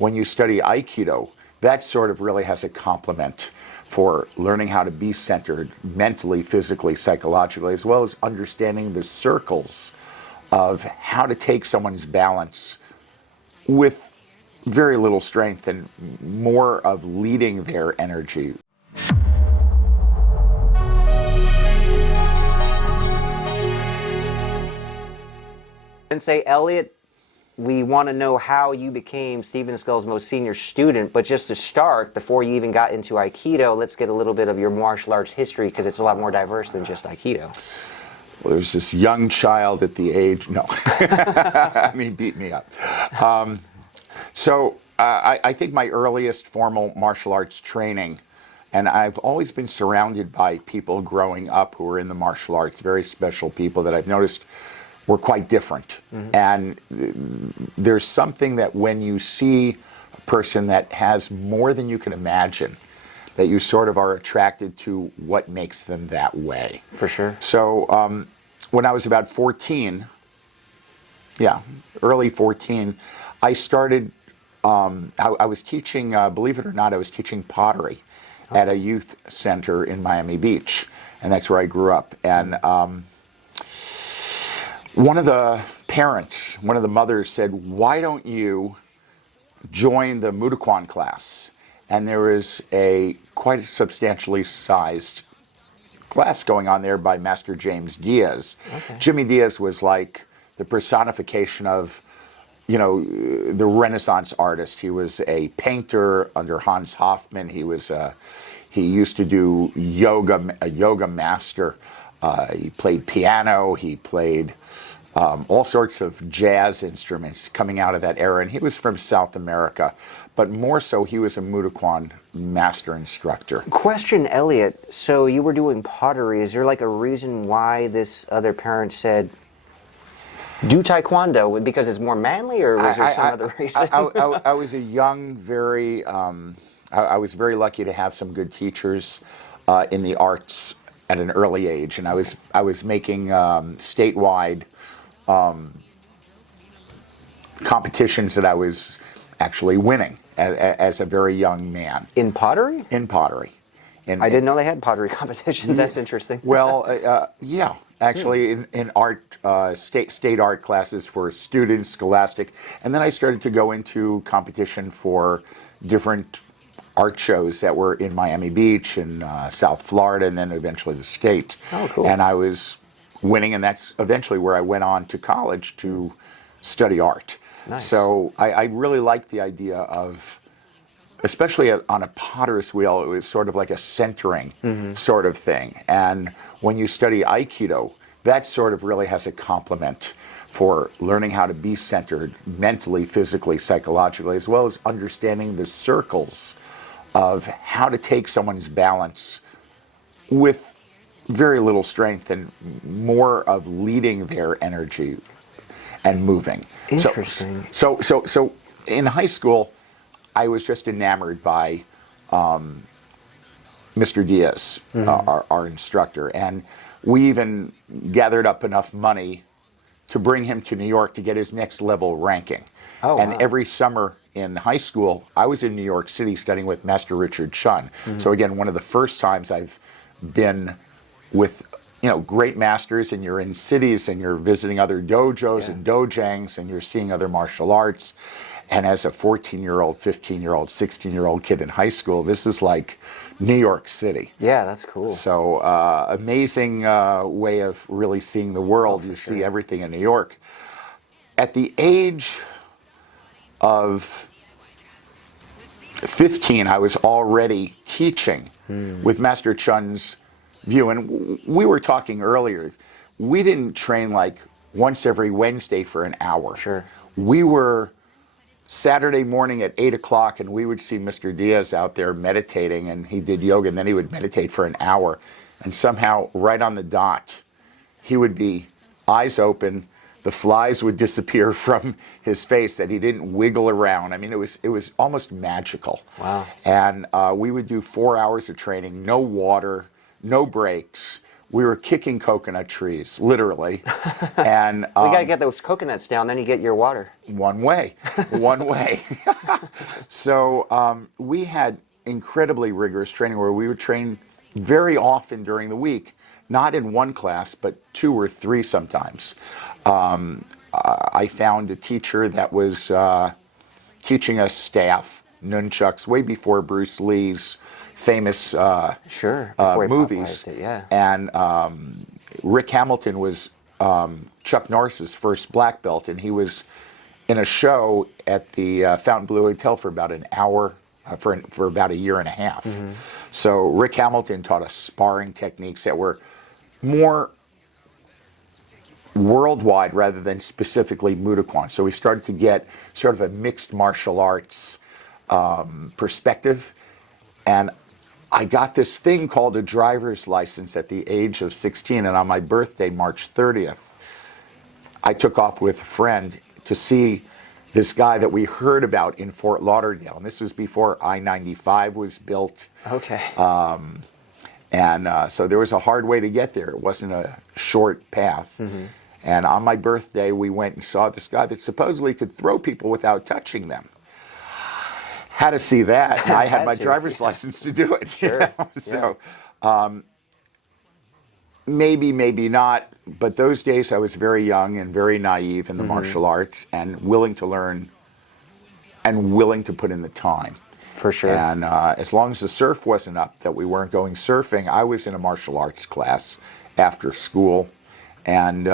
when you study Aikido, that sort of really has a complement for learning how to be centered mentally, physically, psychologically, as well as understanding the circles of how to take someone's balance with very little strength and more of leading their energy. Sensei Elliot, we want to know how you became Steven Skull's most senior student, but just to start, before you even got into Aikido, let's get a little bit of your martial arts history, because it's a lot more diverse than just Aikido. Well, there's this young child at the age, no, I mean, beat me up. I think my earliest formal martial arts training, and I've always been surrounded by people growing up who were in the martial arts, very special people that I've noticed were quite different. Mm-hmm. And there's something that when you see a person that has more than you can imagine, that you sort of are attracted to what makes them that way. For sure. So when I was about 14, early 14, I started, I was teaching, believe it or not, I was teaching pottery at a youth center in Miami Beach. And that's where I grew up. And one of the parents, one of the mothers said, "Why don't you join the Mudaquan class?" And there was a quite substantially sized class going on there by Master James Diaz. Okay. Jimmy Diaz was like the personification of, you know, the Renaissance artist. He was a painter under Hans Hofmann. He used to do yoga, a yoga master. He played piano. He played all sorts of jazz instruments coming out of that era. And he was from South America. But more so, he was a Mudaquan master instructor. Question, Elliot. So you were doing pottery. Is there like a reason why this other parent said, do Taekwondo, because it's more manly, or was there some other reason? I was a young, very, I was very lucky to have some good teachers in the arts at an early age. And I was making statewide competitions that I was actually winning as a very young man. In pottery? In pottery. I didn't know they had pottery competitions. That's interesting. Well, yeah, actually in art, state art classes for students, scholastic. And then I started to go into competition for different art shows that were in Miami Beach and South Florida, and then eventually the state. Oh, cool. And I was winning, and that's eventually where I went on to college to study art. Nice. So I really liked the idea of, especially on a potter's wheel, it was sort of like a centering sort of thing. And when you study Aikido, that sort of really has a complement for learning how to be centered mentally, physically, psychologically, as well as understanding the circles of how to take someone's balance with very little strength and more of leading their energy and moving. Interesting. So in high school, I was just enamored by Mr. Diaz, our instructor, and we even gathered up enough money to bring him to New York to get his next level ranking. Oh, and wow. Every summer in high school, I was in New York City studying with Master Richard Chun. So again, one of the first times I've been with, you know, great masters, and you're in cities and you're visiting other dojos and dojangs and you're seeing other martial arts. And as a 14-year-old, 15-year-old, 16-year-old kid in high school, this is like New York City. Yeah, that's cool. So amazing way of really seeing the world. You see everything in New York. At the age of 15, I was already teaching with Master Chun's view. And we were talking earlier, we didn't train like once every Wednesday for an hour. Sure. We were Saturday morning at 8 o'clock, and we would see Mr. Diaz out there meditating, and he did yoga, and then he would meditate for an hour. And somehow, right on the dot, he would be eyes open, the flies would disappear from his face, that he didn't wiggle around. I mean, it was almost magical. Wow. And we would do 4 hours of training, no water, no breaks. we were kicking coconut trees, literally. And We got to get those coconuts down, then you get your water. one way, one way. So we had incredibly rigorous training where we would train very often during the week, not in one class, but 2 or 3 sometimes. I found a teacher that was teaching us staff nunchucks way before Bruce Lee's famous Sure, before he movies. popularized it, yeah. And Rick Hamilton was Chuck Norris's first black belt, and he was in a show at the Fontainebleau Hotel for about an hour, for about a year and a half. So Rick Hamilton taught us sparring techniques that were more worldwide rather than specifically Mudokan. So we started to get sort of a mixed martial arts perspective. And I got this thing called a driver's license at the age of 16. And on my birthday, March 30th, I took off with a friend to see this guy that we heard about in Fort Lauderdale. And this was before I-95 was built. Okay. And so there was a hard way to get there. It wasn't a short path. And on my birthday, we went and saw this guy that supposedly could throw people without touching them. Had to see that. And I had my driver's license to do it. Sure. So maybe, maybe not. But those days I was very young and very naive in the martial arts and willing to learn and willing to put in the time. For sure. And as long as the surf wasn't up, that we weren't going surfing, I was in a martial arts class after school. And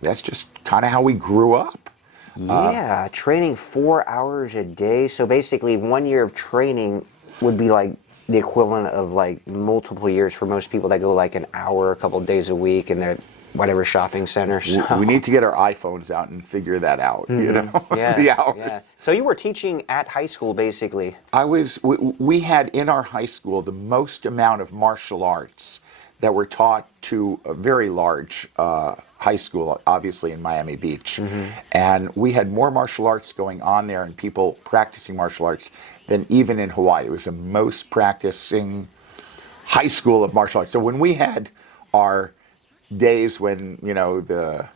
that's just kind of how we grew up. Yeah, training 4 hours a day. So basically 1 year of training would be like the equivalent of like multiple years for most people that go like an hour, a couple of days a week in their whatever shopping center. So. We need to get our iPhones out and figure that out, you know, Yeah, the hours. yeah. So you were teaching at high school basically. We had in our high school the most amount of martial arts that were taught to a very large high school, obviously in Miami Beach. And we had more martial arts going on there and people practicing martial arts than even in Hawaii. It was the most practicing high school of martial arts. So when we had our days when, you know, the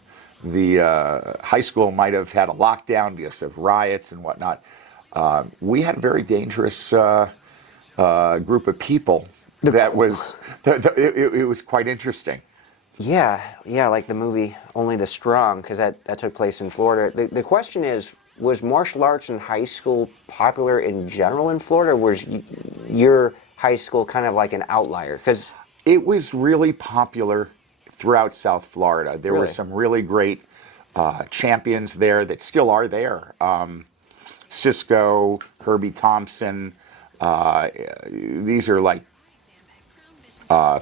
high school might have had a lockdown because of riots and whatnot, we had a very dangerous group of people. That was, it was quite interesting. Yeah, like the movie Only the Strong, because that took place in Florida. The question is, was martial arts in high school popular in general in Florida, or was your high school kind of like an outlier? Because it was really popular throughout South Florida. There were Really? some really great champions there that still are there. Cisco, Herbie Thompson, these are like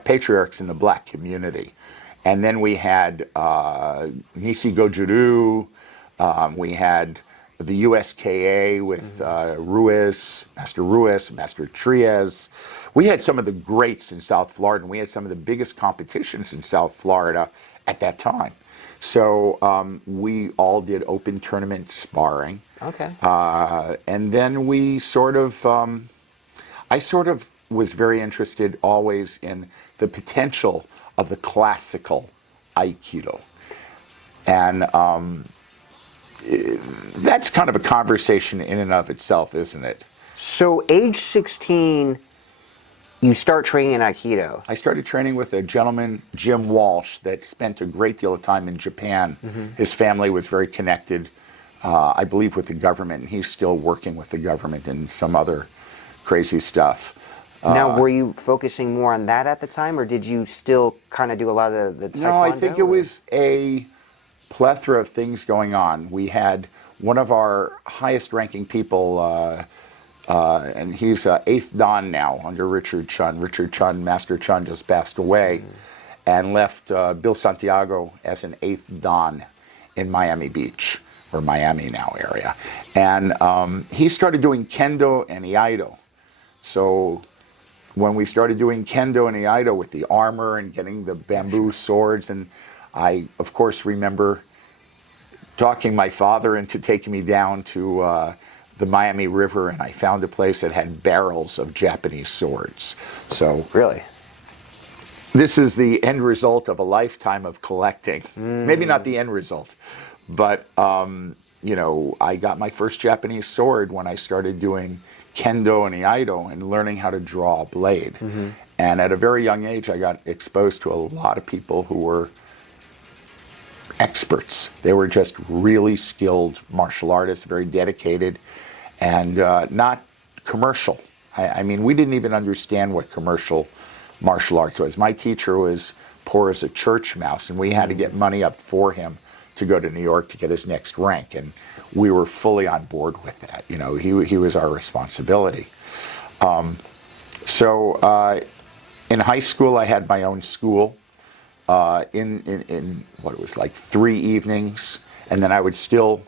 patriarchs in the black community. And then we had Nisi Gojuru, we had the USKA with Ruiz, Master Trias. We had some of the greats in South Florida, and we had some of the biggest competitions in South Florida at that time. So we all did open tournament sparring. Okay. And then we sort of, I sort of was very interested always in the potential of the classical Aikido. And that's kind of a conversation in and of itself, isn't it? So age 16, you start training in Aikido. I started training with a gentleman, Jim Walsh, that spent a great deal of time in Japan. His family was very connected, I believe, with the government, and he's still working with the government and some other crazy stuff. Now, were you focusing more on that at the time, or did you still kind of do a lot of the Taekwondo? No, I think it was a plethora of things going on. We had one of our highest ranking people, and he's 8th Dan now under Richard Chun. Richard Chun, Master Chun, just passed away and left Bill Santiago as an 8th Dan in Miami Beach, or Miami now area. And he started doing Kendo and Iaido. So when we started doing Kendo and Iaido with the armor and getting the bamboo swords, and I, of course, remember talking my father into taking me down to the Miami River, and I found a place that had barrels of Japanese swords. So Really? this is the end result of a lifetime of collecting. Maybe not the end result, but you know, I got my first Japanese sword when I started doing kendo and iaido and learning how to draw a blade. And at a very young age, I got exposed to a lot of people who were experts. They were just really skilled martial artists, very dedicated, and not commercial. I mean, we didn't even understand what commercial martial arts was. My teacher was poor as a church mouse, and we had to get money up for him to go to New York to get his next rank, and we were fully on board with that. You know, he was our responsibility. In high school, I had my own school in what it was like 3 evenings, and then I would still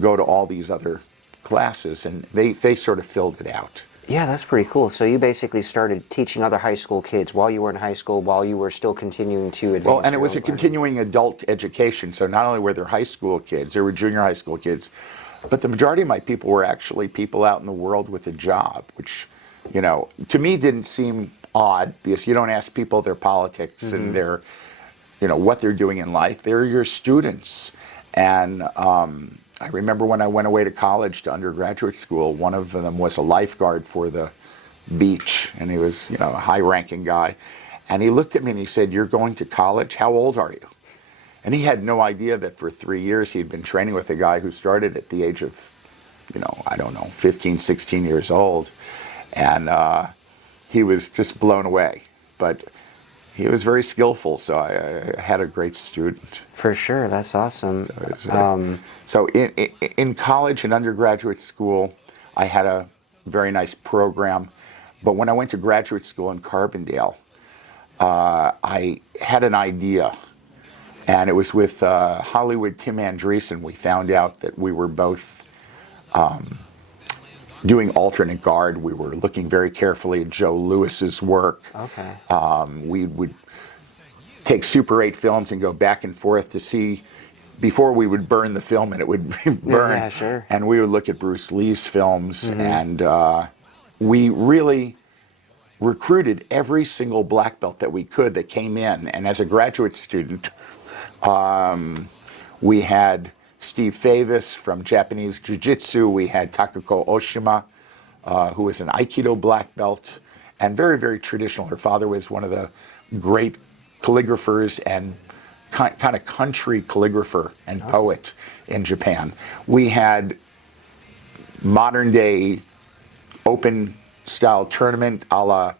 go to all these other classes, and they sort of filled it out. Yeah, that's pretty cool. So you basically started teaching other high school kids while you were in high school, while you were still continuing to advance. Well, and it your was own a learning. continuing adult education, so not only were there high school kids, there were junior high school kids, but the majority of my people were actually people out in the world with a job, which, you know, to me didn't seem odd, because you don't ask people their politics and their, you know, what they're doing in life. They're your students. And I remember when I went away to college, to undergraduate school, one of them was a lifeguard for the beach, and he was, you know, a high-ranking guy. And he looked at me and he said, "You're going to college? How old are you?" And he had no idea that for 3 years he'd been training with a guy who started at the age of, you know, I don't know, 15, 16 years old. And he was just blown away. But he was very skillful, so I had a great student. For sure, that's awesome. So in college and undergraduate school, I had a very nice program. But when I went to graduate school in Carbondale, I had an idea. And it was with Hollywood Tim Andreessen. We found out that we were both doing alternate guard. We were looking very carefully at Joe Lewis's work. Okay. We would take Super 8 films and go back and forth to see, before we would burn the film and it would burn. Yeah, sure. And we would look at Bruce Lee's films, and we really recruited every single black belt that we could that came in. And as a graduate student, we had Steve Favis from Japanese Jiu-Jitsu. We had Takako Oshima, who was an Aikido black belt, and very, very traditional. Her father was one of the great calligraphers and kind of country calligrapher and poet in Japan. We had modern day open style tournament a la,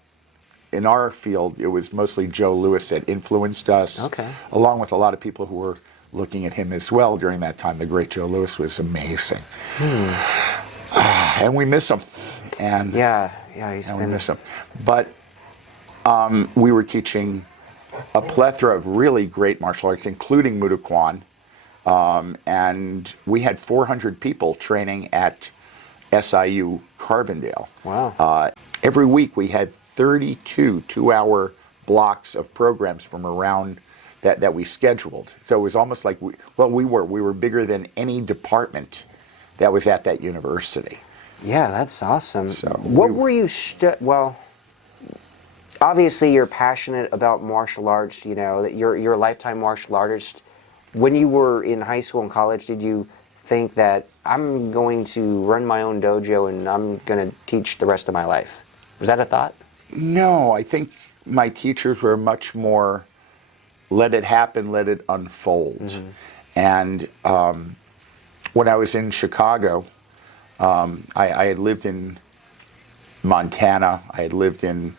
in our field, it was mostly Joe Lewis that influenced us, along with a lot of people who were looking at him as well during that time. The great Joe Lewis was amazing. And we miss him. And we miss him. But we were teaching a plethora of really great martial arts, including Muay Thai. And we had 400 people training at SIU Carbondale. Wow. Every week we had 32 two-hour blocks of programs from around that we scheduled. So it was almost like we were bigger than any department that was at that university. Yeah, that's awesome. So what were you well, obviously you're passionate about martial arts, you know, that you're a lifetime martial artist. When you were in high school and college, did you think that I'm going to run my own dojo and I'm going to teach the rest of my life? Was that a thought? No, I think my teachers were much more, let it happen, let it unfold. And when I was in Chicago, I had lived in Montana, I had lived in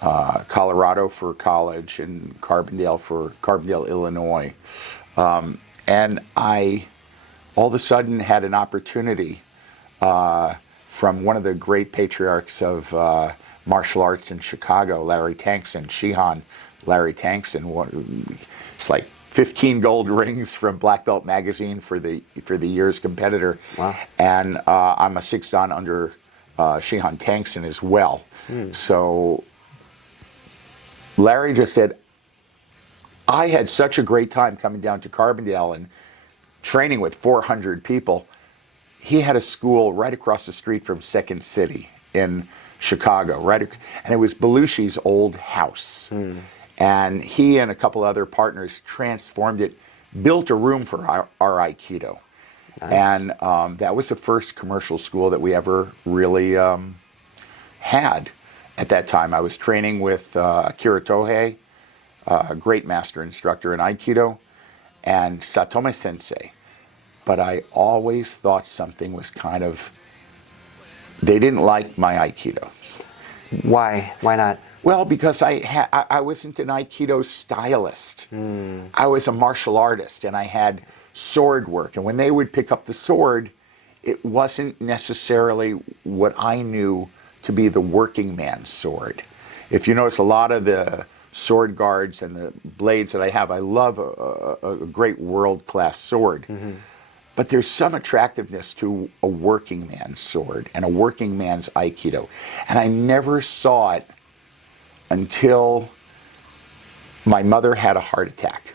Colorado for college, and Carbondale, Illinois. And I all of a sudden had an opportunity from one of the great patriarchs of martial arts in Chicago, Larry Tankson, Shihan Larry Tankson. It's like 15 gold rings from Black Belt Magazine for the year's competitor. Wow. And I'm a 6th Dan under Shihan Tankson as well. So Larry just said, I had such a great time coming down to Carbondale and training with 400 people. He had a school right across the street from Second City in Chicago, and it was Belushi's old house. And he and a couple other partners transformed it, built a room for our Aikido. Nice. And that was the first commercial school that we ever really had at that time. I was training with Akira Tohei, a great master instructor in Aikido, and Satome Sensei. But I always thought something was kind of, they didn't like my Aikido. Why? Why not? Well, because I wasn't an Aikido stylist. I was a martial artist, and I had sword work. And when they would pick up the sword, it wasn't necessarily what I knew to be the working man's sword. If you notice, a lot of the sword guards and the blades that I have, I love a great world-class sword. But there's some attractiveness to a working man's sword and a working man's Aikido. And I never saw it until my mother had a heart attack.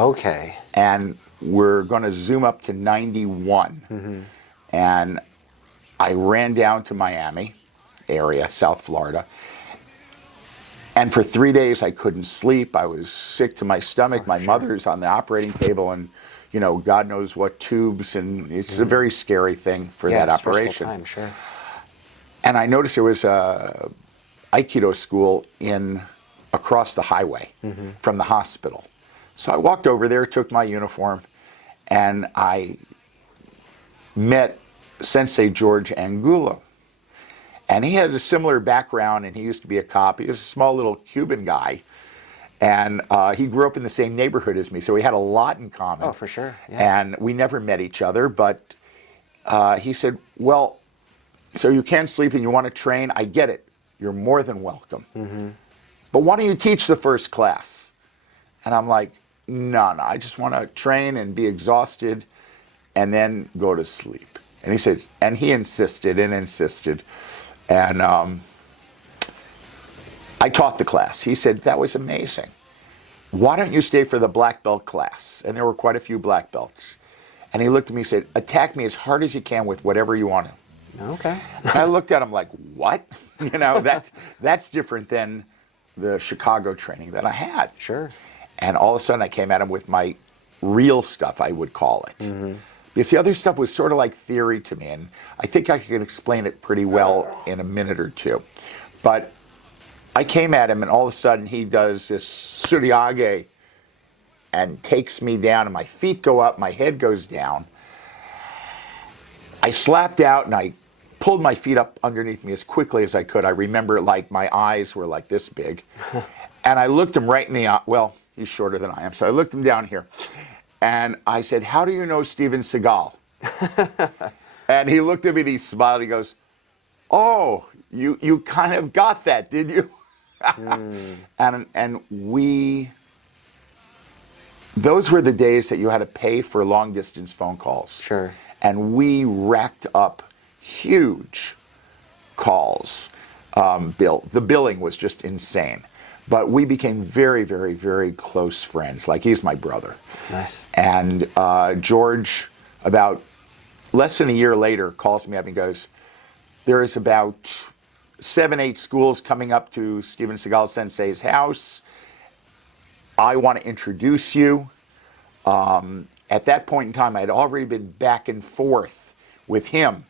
Okay. And we're going to zoom up to 91. And I ran down to Miami area, South Florida. And for 3 days, I couldn't sleep. I was sick to my stomach. My mother's on the operating table, and you know, God knows what tubes, and it's a very scary thing for that operation. Time, sure. And I noticed there was a Aikido school across the highway from the hospital. So I walked over there, took my uniform, and I met Sensei George Angulo. And he had a similar background, and he used to be a cop. He was a small little Cuban guy. And he grew up in the same neighborhood as me, so we had a lot in common. Oh, for sure. Yeah. And we never met each other, but he said, well, so you can't sleep and you want to train? I get it. You're more than welcome. But why don't you teach the first class? And I'm like, no, I just want to train and be exhausted and then go to sleep. And he said, and he insisted and insisted. And I taught the class. He said, that was amazing. Why don't you stay for the black belt class? And there were quite a few black belts. And he looked at me and said, attack me as hard as you can with whatever you want to. Okay. I looked at him like, what? You know, that's different than the Chicago training that I had. Sure. And all of a sudden I came at him with my real stuff, I would call it. Because the other stuff was sort of like theory to me, and I think I could explain it pretty well in a minute or two. But I came at him, and all of a sudden he does this suriage and takes me down, and my feet go up, my head goes down. I slapped out, and I pulled my feet up underneath me as quickly as I could. I remember like my eyes were like this big. And I looked him right in the eye. Well, he's shorter than I am, so I looked him down here. And I said, how do you know Steven Seagal? And he looked at me and he smiled. He goes, oh, you kind of got that, did you? And those were the days that you had to pay for long distance phone calls. Sure. And we racked up huge calls. The billing was just insane. But we became very, very, very close friends. Like, he's my brother. Nice. And George, about less than a year later, calls me up and goes, there is about 7, 8 schools coming up to Steven Seagal Sensei's house. I want to introduce you. At that point in time, I had already been back and forth with him.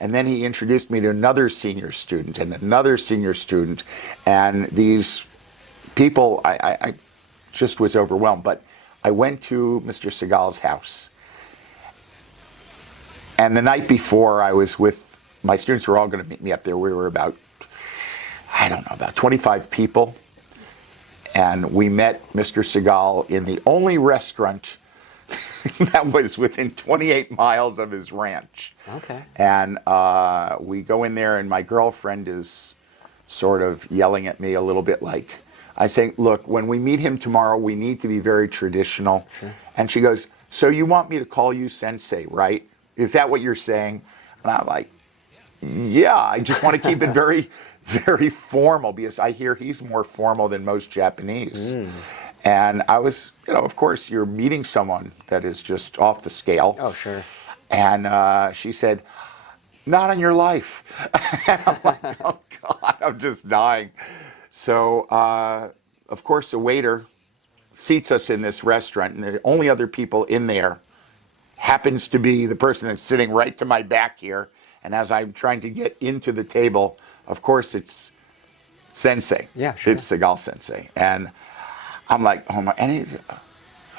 And then he introduced me to another senior student and another senior student. And these people, I just was overwhelmed. But I went to Mr. Seagal's house. And the night before, I was with my students were all going to meet me up there. We were about 25 people. And we met Mr. Seagal in the only restaurant that was within 28 miles of his ranch. Okay. And we go in there, and my girlfriend is sort of yelling at me a little bit like, I say, look, when we meet him tomorrow, we need to be very traditional. Sure. And she goes, so you want me to call you Sensei, right? Is that what you're saying? And I'm like, yeah, I just want to keep it very, very formal, because I hear he's more formal than most Japanese. And I was, of course, you're meeting someone that is just off the scale. Oh, sure. And she said, not on your life. And I'm like, oh, God, I'm just dying. So of course, the waiter seats us in this restaurant, and the only other people in there happens to be the person that's sitting right to my back here. And as I'm trying to get into the table, of course, it's Sensei. Yeah, sure. It's Seagal Sensei. And I'm like, oh my, and he's,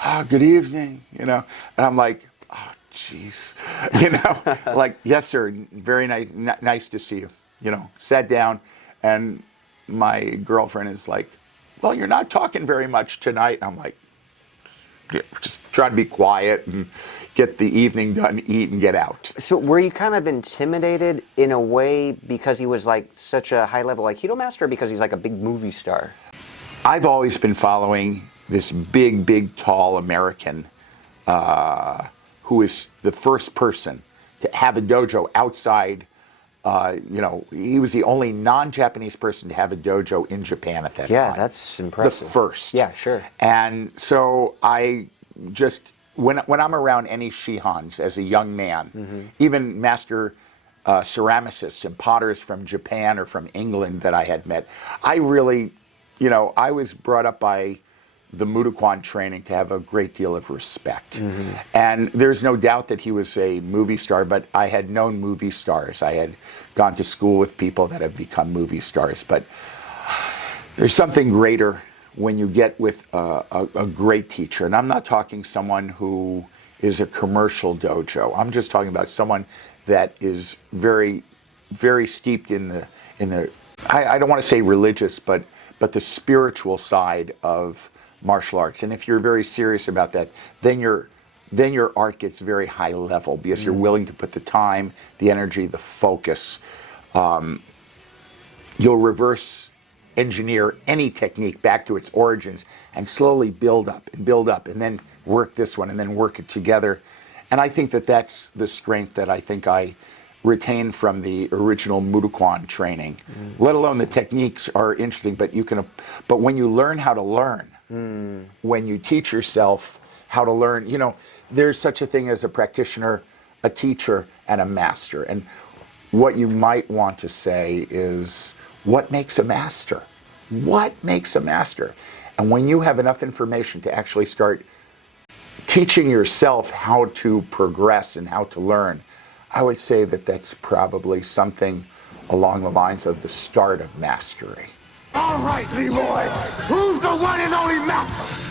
oh, good evening, you know. And I'm like, oh, jeez, you know, like, yes, sir, very nice to see you, you know. Sat down, and my girlfriend is like, well, you're not talking very much tonight. And I'm like, yeah, just trying to be quiet and get the evening done, eat, and get out. So were you kind of intimidated in a way because he was like such a high-level Aikido master, or because he's like a big movie star? I've always been following this big, tall American who is the first person to have a dojo outside. You know, he was the only non-Japanese person to have a dojo in Japan at that time. Yeah, that's impressive. The first. Yeah, sure. And so I just, when I'm around any Shihans as a young man, even master ceramicists and potters from Japan or from England that I had met, I really, you know, I was brought up by the Mudokan training to have a great deal of respect. And there's no doubt that he was a movie star, but I had known movie stars. I had gone to school with people that have become movie stars. But there's something greater when you get with a great teacher. And I'm not talking someone who is a commercial dojo. I'm just talking about someone that is very, very steeped in the I don't want to say religious, but the spiritual side of martial arts. And if you're very serious about that, then your art gets very high level, because you're willing to put the time, the energy, the focus. You'll reverse engineer any technique back to its origins and slowly build up, and then work this one, and then work it together. And I think that that's the strength that I think I retained from the original Mudokan training. Let alone the techniques are interesting, but when you learn how to learn, when you teach yourself how to learn, you know, there's such a thing as a practitioner, a teacher, and a master. And what you might want to say is, what makes a master? What makes a master? And when you have enough information to actually start teaching yourself how to progress and how to learn, I would say that that's probably something along the lines of the start of mastery. All right, Leroy, who's the one and only master?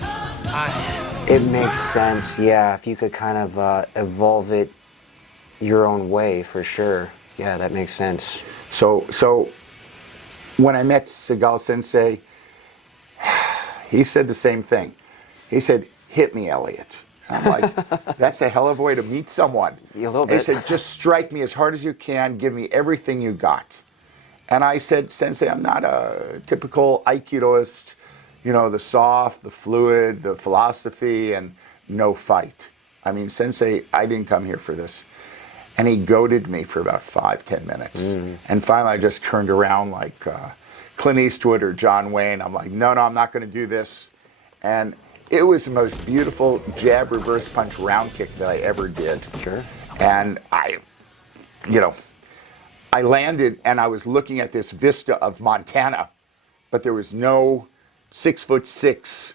It makes sense, yeah, if you could kind of evolve it your own way, for sure. Yeah, that makes sense. So when I met Seagal Sensei, he said the same thing. He said, hit me, Elliot. And I'm like, that's a hell of a way to meet someone. A little bit. He said, just strike me as hard as you can, give me everything you got. And I said, Sensei, I'm not a typical Aikidoist, you know, the soft, the fluid, the philosophy, and no fight. I mean, Sensei, I didn't come here for this. And he goaded me for about 5-10 minutes. And finally, I just turned around like Clint Eastwood or John Wayne. I'm like, no, I'm not going to do this. And it was the most beautiful jab, reverse punch, round kick that I ever did. Sure. And I landed, and I was looking at this vista of Montana, but there was no 6'6"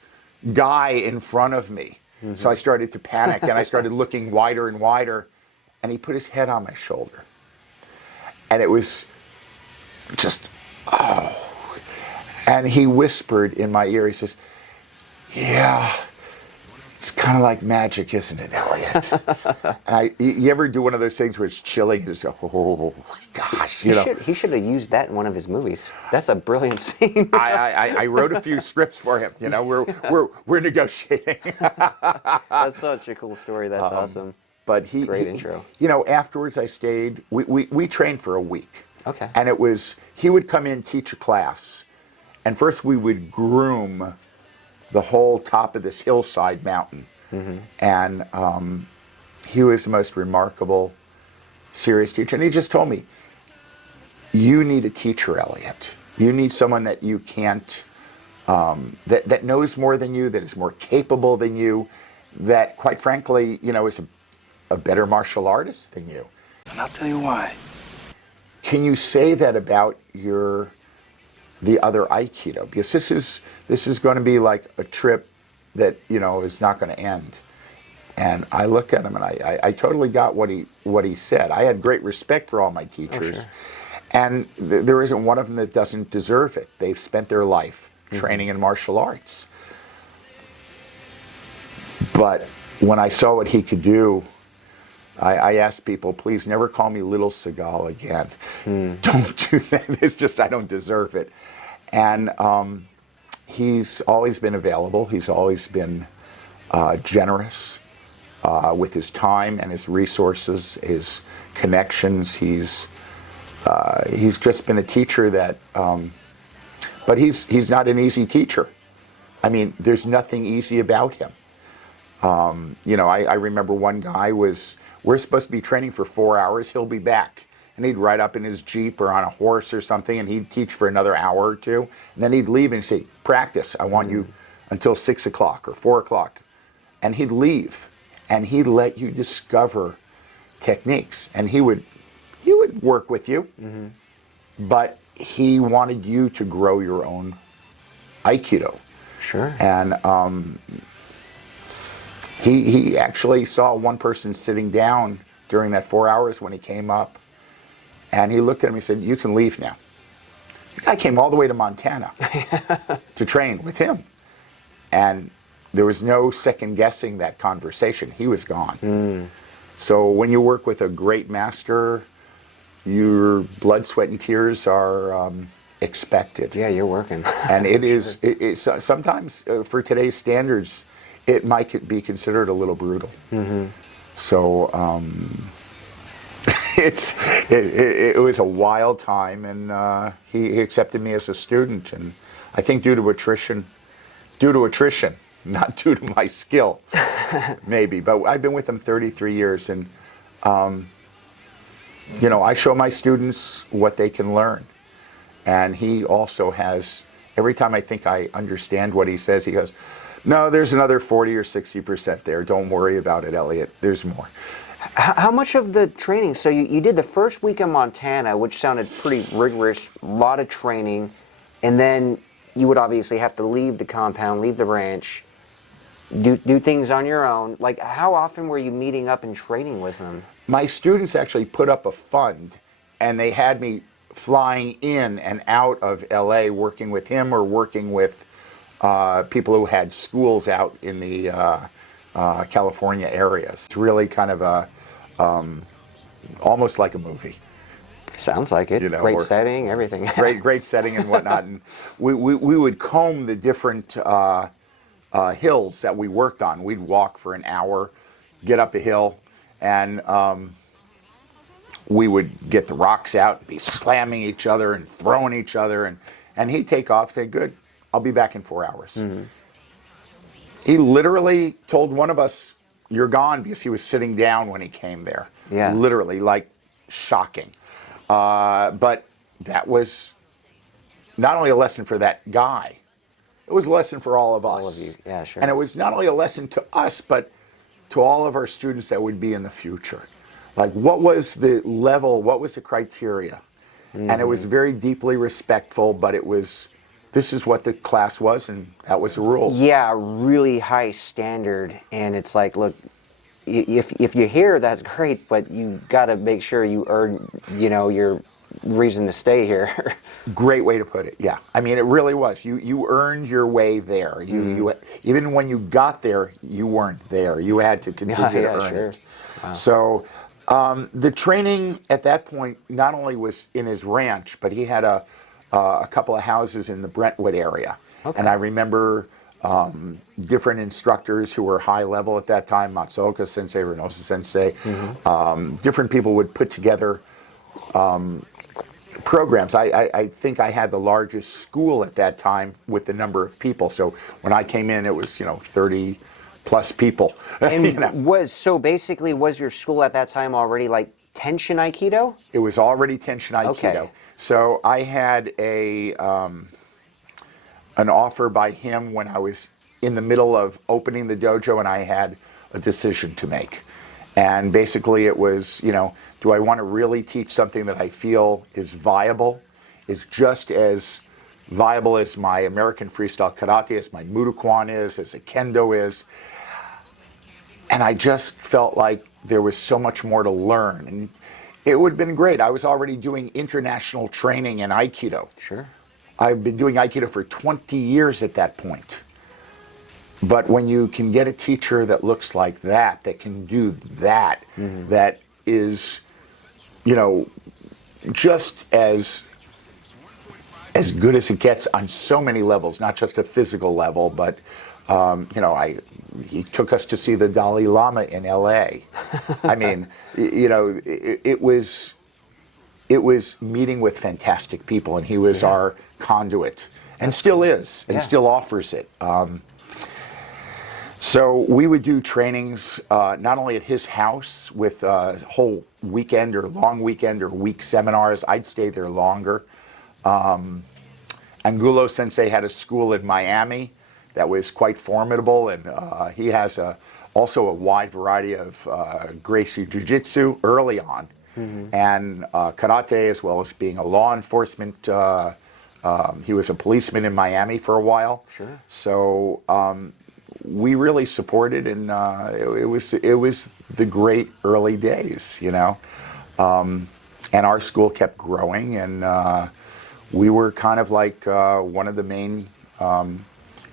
guy in front of me. So I started to panic, and I started looking wider and wider, and he put his head on my shoulder. And it was just, oh. And he whispered in my ear, he says, yeah, it's kind of like magic, isn't it, Elliot? And you ever do one of those things where it's chilling? You just go, oh, gosh, you know. He should have used that in one of his movies. That's a brilliant scene. I wrote a few scripts for him. You know, we're negotiating. That's such a cool story. That's awesome. But Great intro. You know, afterwards I stayed. We trained for a week. Okay. And he would come in, teach a class, and first we would groom the whole top of this hillside mountain. And he was the most remarkable, serious teacher. And he just told me, you need a teacher, Elliot. You need someone that you can't, that knows more than you, that is more capable than you, that, quite frankly, you know, is a better martial artist than you. And I'll tell you why. Can you say that about your the other Aikido, because this is going to be like a trip that, you know, is not going to end. And I looked at him and I totally got what he said. I had great respect for all my teachers. sure. And there isn't one of them that doesn't deserve it. They've spent their life training in martial arts. But when I saw what he could do, I asked people, please never call me Little Seagal again. Don't do that. It's just, I don't deserve it. And he's always been available. He's always been generous with his time and his resources, his connections. He's just been a teacher that, but he's not an easy teacher. I mean, there's nothing easy about him. You know, I remember one guy we're supposed to be training for 4 hours, he'll be back. And he'd ride up in his Jeep or on a horse or something, and he'd teach for another hour or two. And then he'd leave and say, practice, I want you until 6 o'clock or 4 o'clock. And he'd leave, and he'd let you discover techniques. And he would work with you, but he wanted you to grow your own Aikido. Sure. And he actually saw one person sitting down during that 4 hours when he came up, and he looked at him and he said, you can leave now. The guy came all the way to Montana to train with him. And there was no second guessing that conversation. He was gone. So when you work with a great master, your blood, sweat, and tears are expected. Yeah, you're working. And it is, sometimes for today's standards, it might be considered a little brutal. So it was a wild time, and he accepted me as a student, and I think due to attrition, not due to my skill, maybe. But I've been with him 33 years, and you know, I show my students what they can learn, and he also has. Every time I think I understand what he says, he goes, no, there's another 40 or 60% there. Don't worry about it, Elliot. There's more. How much of the training, so you did the first week in Montana, which sounded pretty rigorous, a lot of training, and then you would obviously have to leave the compound, leave the ranch, do things on your own. Like, how often were you meeting up and training with them? My students actually put up a fund, and they had me flying in and out of LA working with him or working with people who had schools out in the California areas. It's really kind of a, almost like a movie. Sounds like it. You know, great setting, everything. great setting and whatnot. And we would comb the different hills that we worked on. We'd walk for an hour, get up a hill, and we would get the rocks out and be slamming each other and throwing each other. And he'd take off, say, good, I'll be back in 4 hours. He literally told one of us, you're gone, because he was sitting down when he came there. Yeah. Literally, like, shocking. But that was not only a lesson for that guy, it was a lesson for all of us. All of you, yeah, sure. And it was not only a lesson to us, but to all of our students that would be in the future. Like, what was the level, what was the criteria? And it was very deeply respectful, but it was, this is what the class was, and that was the rules. Yeah, really high standard, and it's like, look, if you're here, that's great, but you got to make sure you earn, you know, your reason to stay here. Great way to put it. Yeah, I mean, it really was. You earned your way there. You even when you got there, you weren't there. You had to continue to earn it. Wow. So the training at that point not only was in his ranch, but he had a couple of houses in the Brentwood area. Okay. And I remember different instructors who were high level at that time, Matsuoka Sensei, Renosa Sensei, different people would put together programs. I think I had the largest school at that time with the number of people. So when I came in, it was, 30 plus people. And was your school at that time already like Tenshin Aikido? It was already Tenshin Aikido. Okay. So I had an offer by him when I was in the middle of opening the dojo, and I had a decision to make. And basically it was, do I want to really teach something that I feel is viable, is just as viable as my American freestyle karate, as my Mudokwan is, as a kendo is. And I just felt like there was so much more to learn. And it would have been great. I was already doing international training in Aikido. Sure. I've been doing Aikido for 20 years at that point. But when you can get a teacher that looks like that can do that, that is, you know, just as good as it gets on so many levels, not just a physical level, but, you know, he took us to see the Dalai Lama in L.A. I mean, you know, it was meeting with fantastic people, and he was our conduit, and still is, and still offers it. So we would do trainings not only at his house with whole weekend or long weekend or week seminars. I'd stay there longer. Angulo Sensei had a school in Miami that was quite formidable, and he has also a wide variety of Gracie Jiu-Jitsu early on, and karate, as well as being a law enforcement. He was a policeman in Miami for a while. Sure. So we really supported, and it was the great early days, you know. And our school kept growing, and we were kind of like one of the main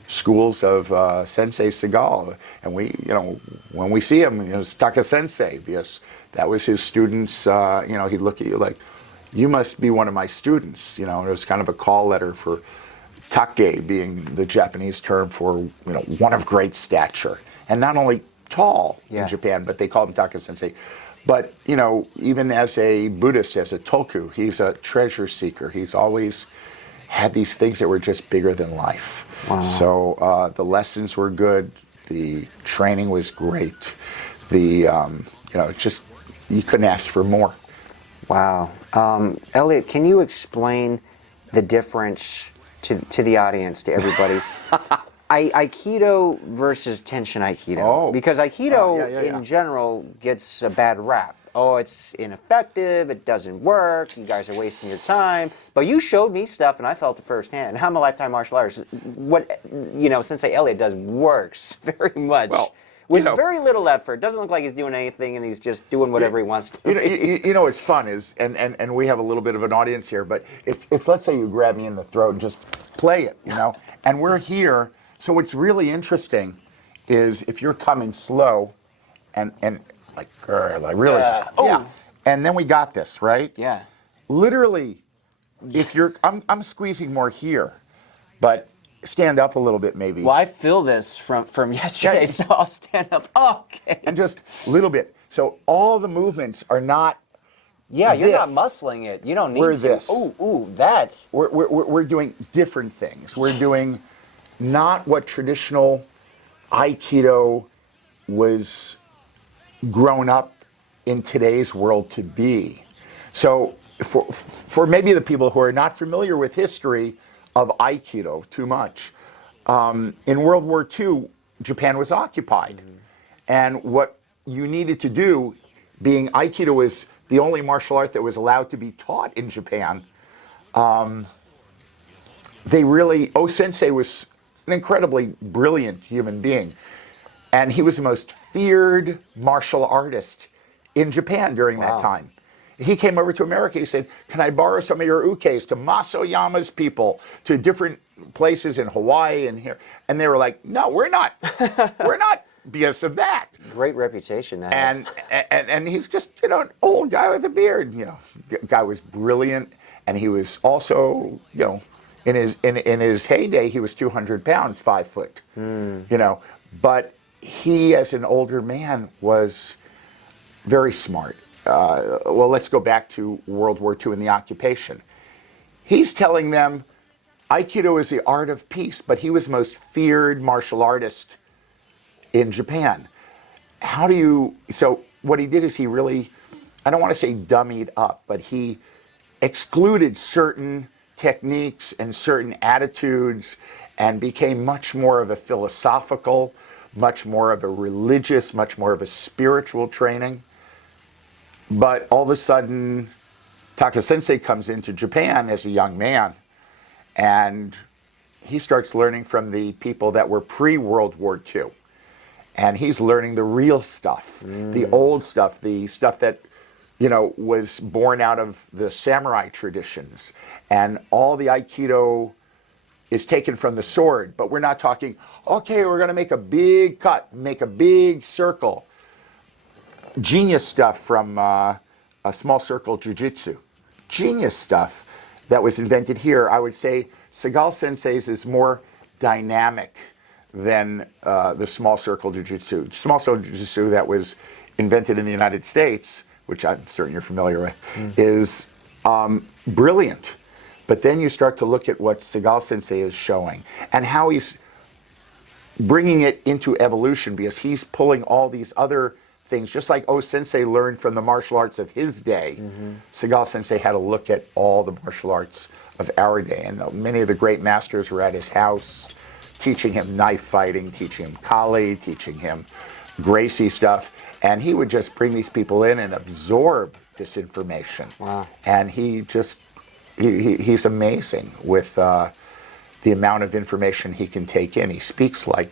schools of Sensei Seagal. And we, you know, when we see him, you know, it's Taka Sensei, because that was his students. You know, he'd look at you like, you must be one of my students. You know, it was kind of a call letter for take, being the Japanese term for, you know, one of great stature. And not only tall in Japan, but they called him Taka Sensei. But, you know, even as a Buddhist, as a Toku, he's a treasure seeker. He's always had these things that were just bigger than life. Wow. So the lessons were good. The training was great. The, you know, just, you couldn't ask for more. Wow. Elliot, can you explain the difference to the audience, to everybody? Aikido versus Tenshin Aikido. Oh. Because Aikido in general gets a bad rap. Oh, it's ineffective, it doesn't work, you guys are wasting your time. But you showed me stuff and I felt it firsthand. I'm a lifetime martial artist. What, you know, Sensei Elliot does works very much. Well, with you know, very little effort. Doesn't look like he's doing anything and he's just doing whatever he wants to. You know what's fun is, and we have a little bit of an audience here, but if let's say you grab me in the throat and just play it, you know, and we're here. So what's really interesting is if you're coming slow and like really, and then we got this, right? Yeah. Literally, if you're, I'm squeezing more here, but stand up a little bit maybe. Well, I feel this from yesterday, so I'll stand up. Okay. And just a little bit. So all the movements are not. Yeah, you're not this. muscling it. You don't need We're to. this. Ooh, that's. We're doing different things. We're doing not what traditional Aikido was grown up in today's world to be. So for maybe the people who are not familiar with history of Aikido too much, in World War II, Japan was occupied. And what you needed to do, being Aikido was the only martial art that was allowed to be taught in Japan, they really, Sensei was an incredibly brilliant human being. And he was the most feared martial artist in Japan during that time. He came over to America. He said, can I borrow some of your ukes to Masoyama's people, to different places in Hawaii and here? And they were like, no, we're not. We're not because of that. Great reputation. And he's just, you know, an old guy with a beard. You know, the guy was brilliant. And he was also, you know, in his heyday, he was 200 pounds, 5 foot, you know. But he, as an older man, was very smart. Well, let's go back to World War II and the occupation. He's telling them Aikido is the art of peace, but he was the most feared martial artist in Japan. So what he did is he really, I don't want to say dummied up, but he excluded certain techniques and certain attitudes and became much more of a philosophical, much more of a religious, much more of a spiritual training. But all of a sudden, Taka Sensei comes into Japan as a young man, And he starts learning from the people that were pre-World War II. And he's learning the real stuff, the old stuff, the stuff that, you know, was born out of the samurai traditions. And all the Aikido is taken from the sword, but we're not talking, okay, we're going to make a big cut, make a big circle. Genius stuff from a small circle jiu-jitsu. Genius stuff that was invented here. I would say Seagal Sensei's is more dynamic than the small circle jiu-jitsu. Small circle jiu-jitsu that was invented in the United States, which I'm certain you're familiar with, is brilliant. But then you start to look at what Seagal Sensei is showing and how he's bringing it into evolution, because he's pulling all these other things, just like Sensei learned from the martial arts of his day. Seagal Sensei had to look at all the martial arts of our day, and many of the great masters were at his house, teaching him knife fighting, teaching him Kali, teaching him Gracie stuff, and he would just bring these people in and absorb this information. Wow. And he just, he's amazing with the amount of information he can take in. He speaks like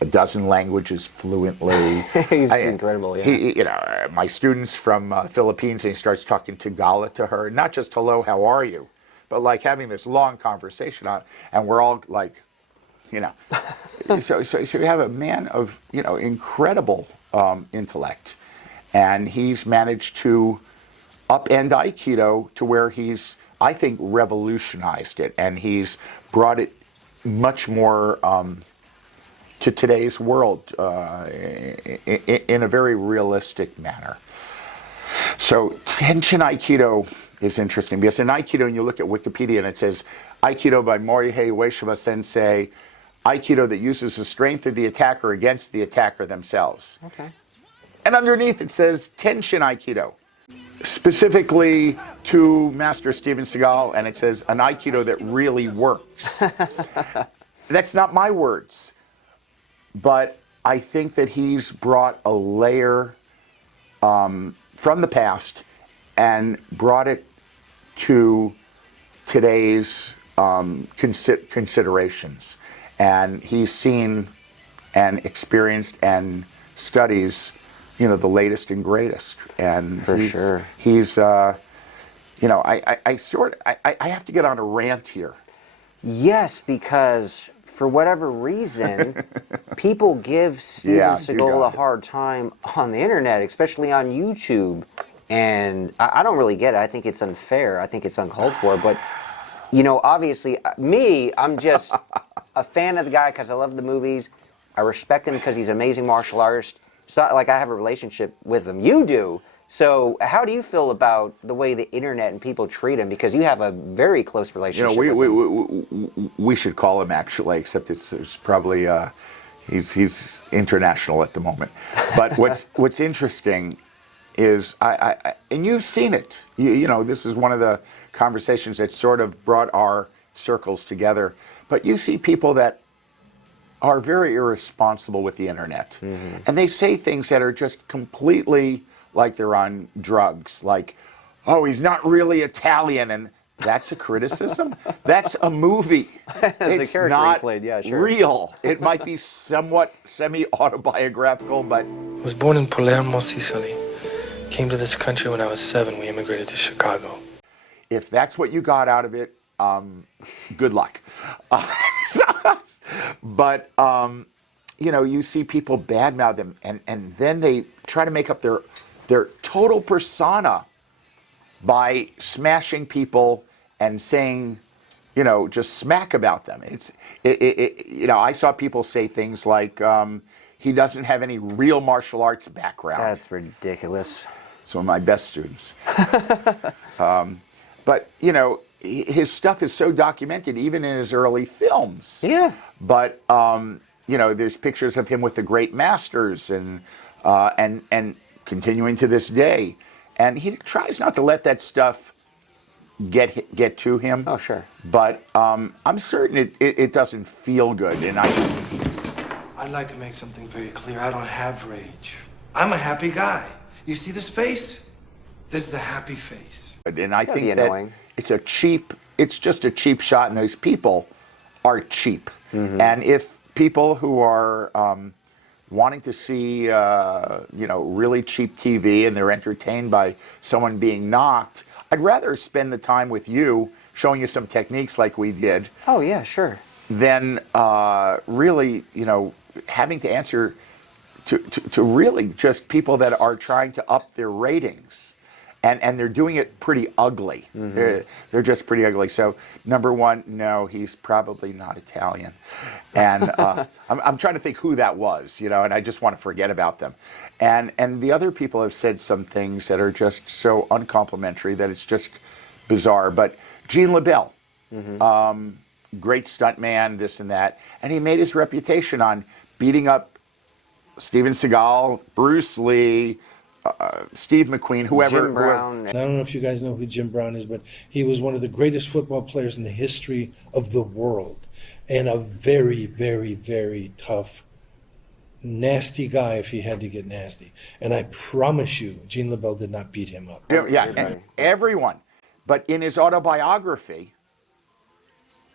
a dozen languages fluently. He's incredible, yeah. You know, my students from Philippines, and he starts talking Tagalog to her, not just hello, how are you, but like having this long conversation and we're all like, you know, so you have a man of, you know, incredible intellect, and he's managed to upend Aikido to where he's, I think, revolutionized it, and he's brought it much more to today's world in a very realistic manner. So Tenshin Aikido is interesting, because in Aikido, and you look at Wikipedia and it says Aikido by Morihei Ueshiba Sensei, Aikido that uses the strength of the attacker against the attacker themselves. Okay. And underneath it says Tenshin Aikido, specifically to Master Steven Seagal, and it says an Aikido that really works. That's not my words, but I think that he's brought a layer from the past and brought it to today's considerations. And he's seen and experienced and studies, you know, the latest and greatest. And he's you know, I have to get on a rant here. Yes, because for whatever reason, people give Steven Seagal a hard time on the internet, especially on YouTube. And I don't really get it. I think it's unfair. I think it's uncalled for. But, you know, obviously, I'm just a fan of the guy because I love the movies. I respect him because he's an amazing martial artist. It's not like I have a relationship with him. You do. So how do you feel about the way the internet and people treat him? Because you have a very close relationship with him. We should call him, actually, except it's probably he's international at the moment. But what's interesting is and you've seen it. You know, this is one of the conversations that sort of brought our circles together. But you see people that are very irresponsible with the internet, and they say things that are just completely like they're on drugs, like, oh, he's not really Italian, and that's a criticism? That's a movie. It's not real. It might be somewhat semi-autobiographical, but... I was born in Palermo, Sicily. Came to this country when I was 7. We immigrated to Chicago. If that's what you got out of it, good luck. But, you know, you see people badmouth them, and then they try to make up their total persona by smashing people and saying, you know, just smack about them. You know, I saw people say things like, he doesn't have any real martial arts background. That's ridiculous. Some of my best students. But, you know, his stuff is so documented, even in his early films. Yeah. But, you know, there's pictures of him with the great masters and continuing to this day. And he tries not to let that stuff get to him. Oh, sure. But I'm certain it doesn't feel good. And I'd like to make something very clear. I don't have rage. I'm a happy guy. You see this face? This is a happy face. And I think that it's a cheap it's just a cheap shot, and those people are cheap. And if people who are wanting to see, really cheap TV and they're entertained by someone being knocked, I'd rather spend the time with you showing you some techniques like we did. Oh, yeah, sure. Than really, having to answer to really just people that are trying to up their ratings. And they're doing it pretty ugly. They're just pretty ugly. So, number one, no, he's probably not Italian. And I'm trying to think who that was, and I just want to forget about them. And the other people have said some things that are just so uncomplimentary that it's just bizarre. But Gene LaBelle, great stuntman, this and that. And he made his reputation on beating up Steven Seagal, Bruce Lee, Steve McQueen, whoever. Jim Brown. I don't know if you guys know who Jim Brown is, but he was one of the greatest football players in the history of the world. And a very, very, very tough, nasty guy if he had to get nasty. And I promise you, Gene LaBelle did not beat him up. Yeah, everyone. But in his autobiography,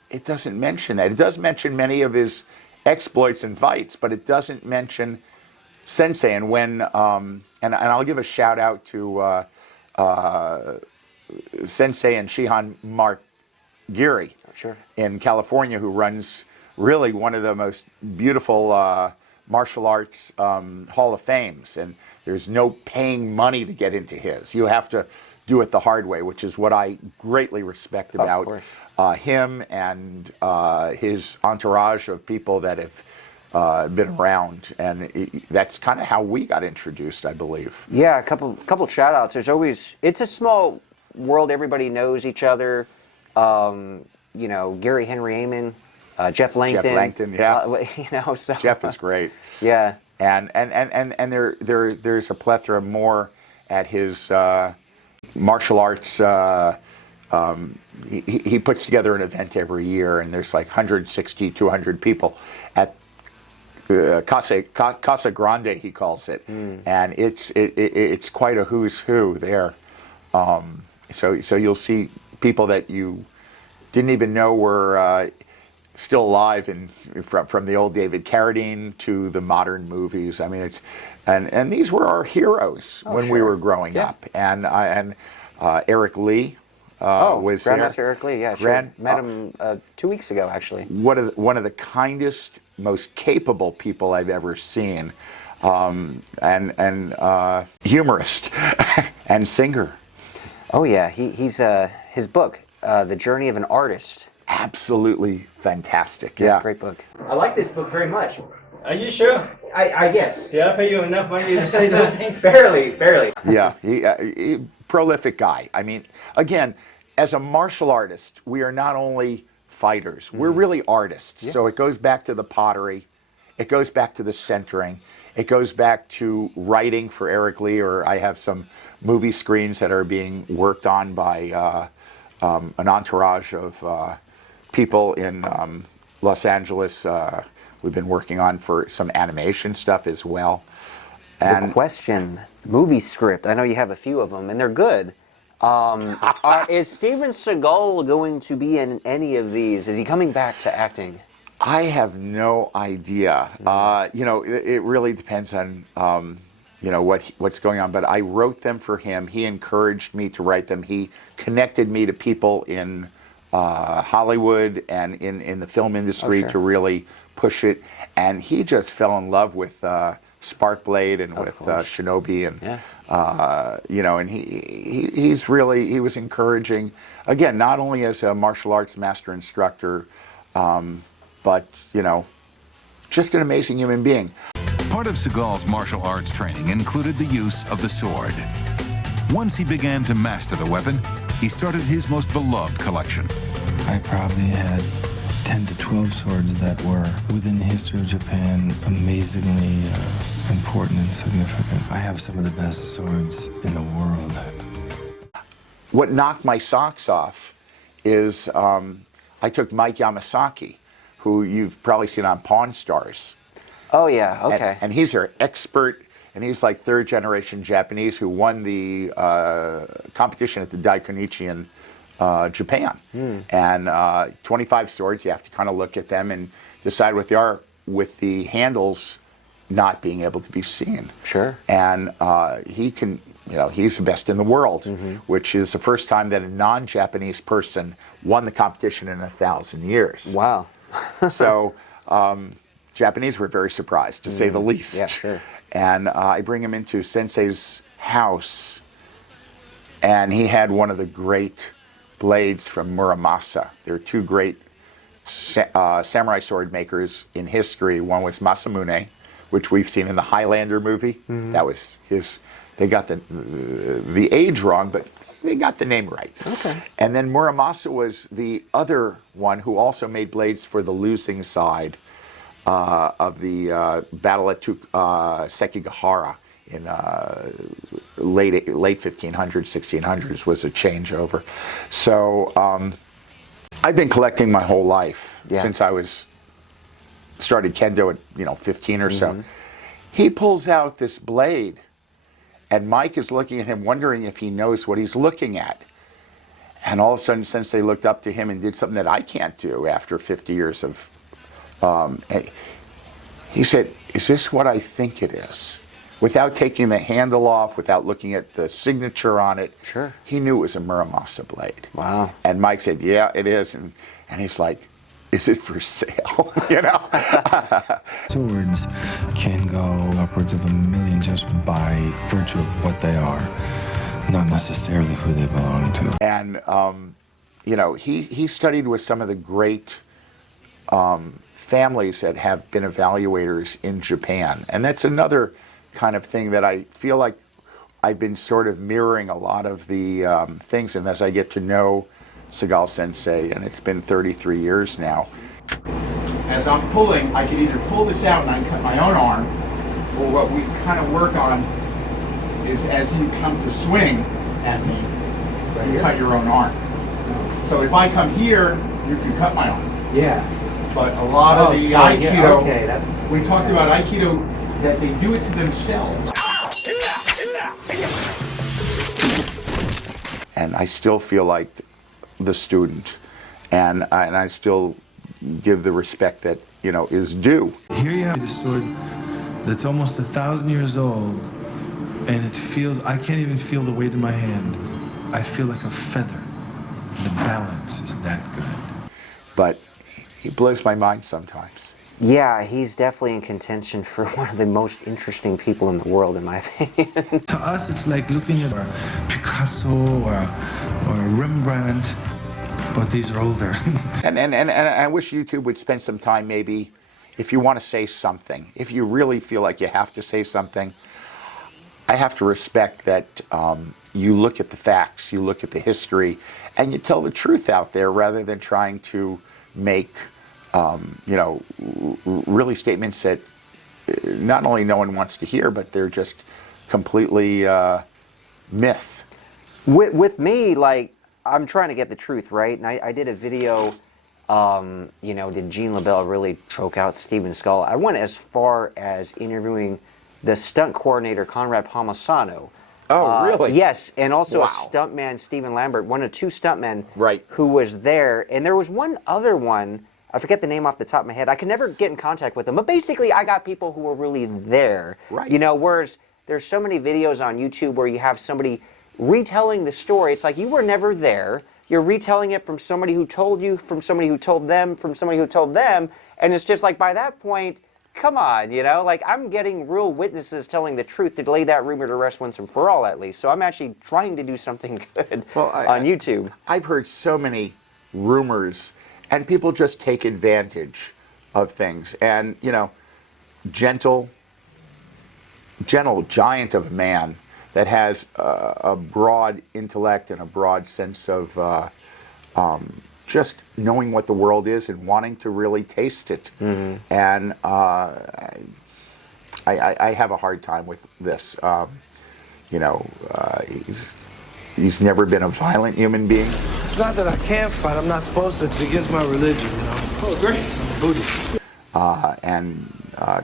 it doesn't mention that. It does mention many of his exploits and fights, but it doesn't mention Sensei. And when, and I'll give a shout out to Sensei and Shihan Margiri in California, who runs really one of the most beautiful martial arts Hall of Fames. And there's no paying money to get into his. You have to do it the hard way, which is what I greatly respect about him and his entourage of people that have been around, and that's kind of how we got introduced, I believe. Yeah, a couple shout outs. It's a small world, everybody knows each other. Gary Henry Amon, Jeff Langton. Jeff Langton, yeah. So Jeff is great. Yeah. And there's a plethora more at his martial arts. He puts together an event every year, and there's like 160, 200 people at Casa Grande, he calls it, and it's quite a who's who there. So you'll see people that you didn't even know were still alive, from the old David Carradine to the modern movies. I mean, and these were our heroes when we were growing up, and Eric Lee. Was Grandmaster there. Eric Lee, yeah. Met him 2 weeks ago, actually. One of the kindest, most capable people I've ever seen, and humorist and singer. Oh yeah, he's his book, The Journey of an Artist. Absolutely fantastic. Yeah, great book. I like this book very much. Are you sure? I guess. Did I pay you enough money to say those things? Barely. Yeah, he prolific guy. I mean, again, as a martial artist, we are not only fighters, we're really artists. Yeah. So it goes back to the pottery, it goes back to the centering, it goes back to writing for Eric Lee, or I have some movie screens that are being worked on by an entourage of people in Los Angeles. We've been working on for some animation stuff as well. And the question, movie script, I know you have a few of them, and they're good. Is Steven Seagal going to be in any of these? Is he coming back to acting? I have no idea. It really depends on what's going on. But I wrote them for him. He encouraged me to write them. He connected me to people in Hollywood and in the film industry to really push it. And he just fell in love with Sparkblade and with Shinobi, and and he was encouraging, again, not only as a martial arts master instructor, but just an amazing human being. Part of Seagal's martial arts training included the use of the sword. Once he began to master the weapon, he started his most beloved collection. I probably had 10 to 12 swords that were, within the history of Japan, amazingly important and significant. I have some of the best swords in the world. What knocked my socks off is I took Mike Yamasaki, who you've probably seen on Pawn Stars. Oh yeah, okay. And he's an expert, and he's like third generation Japanese who won the competition at the Daikonichian Japan. And 25 swords, you have to kind of look at them and decide what they are, with the handles not being able to be seen. Sure. And he can, he's the best in the world, which is the first time that a non-Japanese person won the competition in 1,000 years. Wow. So Japanese were very surprised, to say the least. Yeah, sure. And I bring him into Sensei's house, and he had one of the great blades from Muramasa. There are two great samurai sword makers in history. One was Masamune, which we've seen in the Highlander movie. That was his. They got the age wrong, but they got the name right. Okay. And then Muramasa was the other one who also made blades for the losing side of the battle at Sekigahara in late 1500s, 1600s was a changeover. So I've been collecting my whole life since I started kendo at 15 or so. He pulls out this blade, and Mike is looking at him, wondering if he knows what he's looking at. And all of a sudden, Sensei looked up to him and did something that I can't do after 50 years of. He said, "Is this what I think it is?" Without taking the handle off, without looking at the signature on it. Sure. He knew it was a Muramasa blade. Wow. And Mike said, "Yeah, it is." And he's like, "Is it for sale?" Swords can go upwards of $1 million just by virtue of what they are, not necessarily who they belong to. And he studied with some of the great families that have been evaluators in Japan, and that's another kind of thing that I feel like I've been sort of mirroring a lot of the things. And as I get to know Seagal Sensei, and it's been 33 years now. As I'm pulling, I can either pull this out and I cut my own arm, or what we kind of work on is as you come to swing at me, you cut your own arm. So if I come here, you can cut my arm. Yeah. But a lot of the Aikido, we talked about Aikido, that they do it to themselves. And I still feel like the student, and I still give the respect that is due. Here you have a sword that's almost 1,000 years old, and it feels, I can't even feel the weight in my hand. I feel like a feather. The balance is that good. But he blows my mind sometimes. Yeah, he's definitely in contention for one of the most interesting people in the world, in my opinion. To us, it's like looking at Picasso or Rembrandt, but these are older. And I wish YouTube would spend some time, maybe, if you want to say something, if you really feel like you have to say something. I have to respect that you look at the facts, you look at the history, and you tell the truth out there rather than trying to make really statements that not only no one wants to hear, but they're just completely myth. With me, like, I'm trying to get the truth, right? And I did a video, did Gene LaBelle really choke out Steven Skull? I went as far as interviewing the stunt coordinator, Conrad Palmisano. Oh, really? Yes, and also Wow. a stuntman, Stephen Lambert, one of two stuntmen Right. who was there. And there was one other one, I forget the name off the top of my head. I could never get in contact with them. But basically, I got people who were really there. Right. Whereas there's so many videos on YouTube where you have somebody retelling the story. It's like you were never there. You're retelling it from somebody who told you, from somebody who told them, from somebody who told them. And it's just like, by that point, come on, like I'm getting real witnesses telling the truth to lay that rumor to rest once and for all, at least. So I'm actually trying to do something good on YouTube. I've heard so many rumors, and people just take advantage of things. And, gentle giant of a man that has a broad intellect and a broad sense of just knowing what the world is and wanting to really taste it. And I have a hard time with this. He's never been a violent human being. It's not that I can't fight. I'm not supposed to. It's against my religion, Oh, great. I'm a Buddhist. And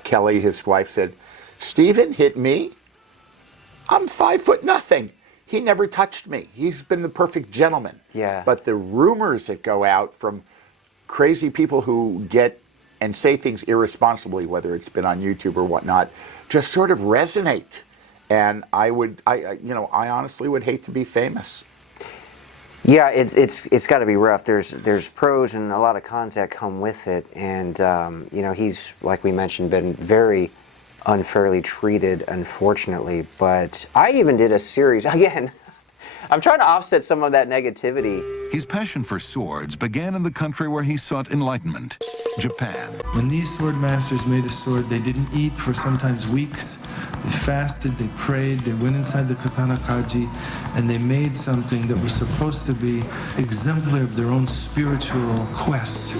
Kelly, his wife, said, "Stephen hit me. I'm 5'0". he never touched me. He's been the perfect gentleman. Yeah. But the rumors that go out from crazy people who get and say things irresponsibly, whether it's been on YouTube or whatnot, just sort of resonate. And I honestly would hate to be famous. Yeah, it's got to be rough. There's pros and a lot of cons that come with it, and he's, like we mentioned, been very unfairly treated, unfortunately. But I even did a series again. I'm trying to offset some of that negativity. His passion for swords began in the country where he sought enlightenment, Japan. When these sword masters made a sword, they didn't eat for sometimes weeks. They fasted, they prayed, they went inside the katana kaji, and they made something that was supposed to be exemplary of their own spiritual quest.